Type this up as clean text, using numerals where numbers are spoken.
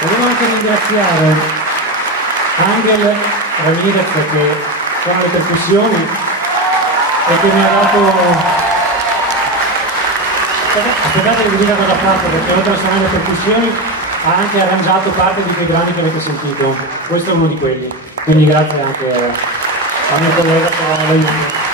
Volevo anche ringraziare Angel Ramirez che suona le percussioni e che mi ha dato... Aspettate che vi dica cosa ha fatto, perché oltre a suonare le percussioni ha anche arrangiato parte di quei brani che avete sentito. Questo è uno di quelli. Quindi grazie anche al mio collega per l'aiuto.